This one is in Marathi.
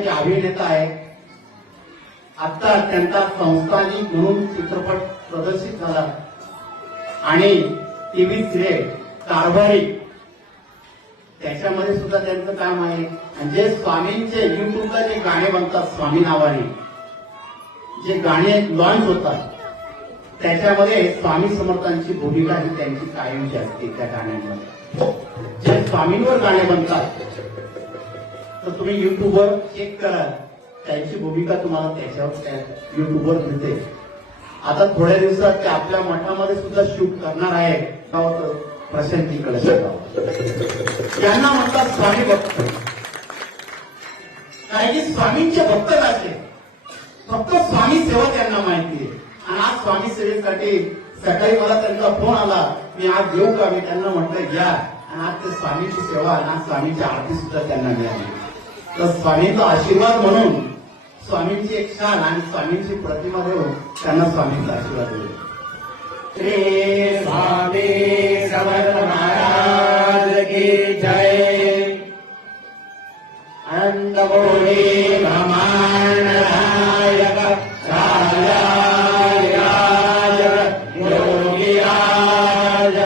अभिनेता आहे. आता त्यांचा संस्थानिक म्हणून चित्रपट प्रदर्शित झाला आणि टीव्ही सिरियल कारभारी त्याच्यामध्ये सुद्धा त्यांचं काम आहे. आणि जे स्वामींचे युट्यूबला जे गाणे बनतात स्वामी नावाने जे गाणे लॉन्च होतात त्याच्यामध्ये स्वामी समर्थांची भूमिका ही त्यांची कायमची असते. त्या गाण्यांमध्ये जे स्वामींवर गाणे बनतात तर तुम्ही युट्यूबवर चेक करा त्यांची भूमिका तुम्हाला त्याच्यावर युट्यूबवर मिळते. आता थोड्या दिवसात ते आपल्या मठामध्ये सुद्धा शूट करणार आहे. प्रशांतीकडे त्यांना म्हणतात स्वामी भक्त. कारण की स्वामींचे भक्त असे फक्त स्वामी सेवा त्यांना माहिती आहे. आणि आज स्वामी सेवेसाठी सकाळी मला त्यांचा फोन आला, मी आज येऊ का? मी त्यांना म्हटलं या. आणि आज ते स्वामीची सेवा आणि आज स्वामीची आरती सुद्धा त्यांना मिळाली. तर स्वामींचा आशीर्वाद म्हणून स्वामींची एक शान आणि स्वामींची प्रतिमा देऊन त्यांना स्वामींचा आशीर्वाद देऊ. श्री स्वामी समर्थ महाराज की जय. अनंतकोटी ब्रह्मांड नायक राजाधिराज योगीराज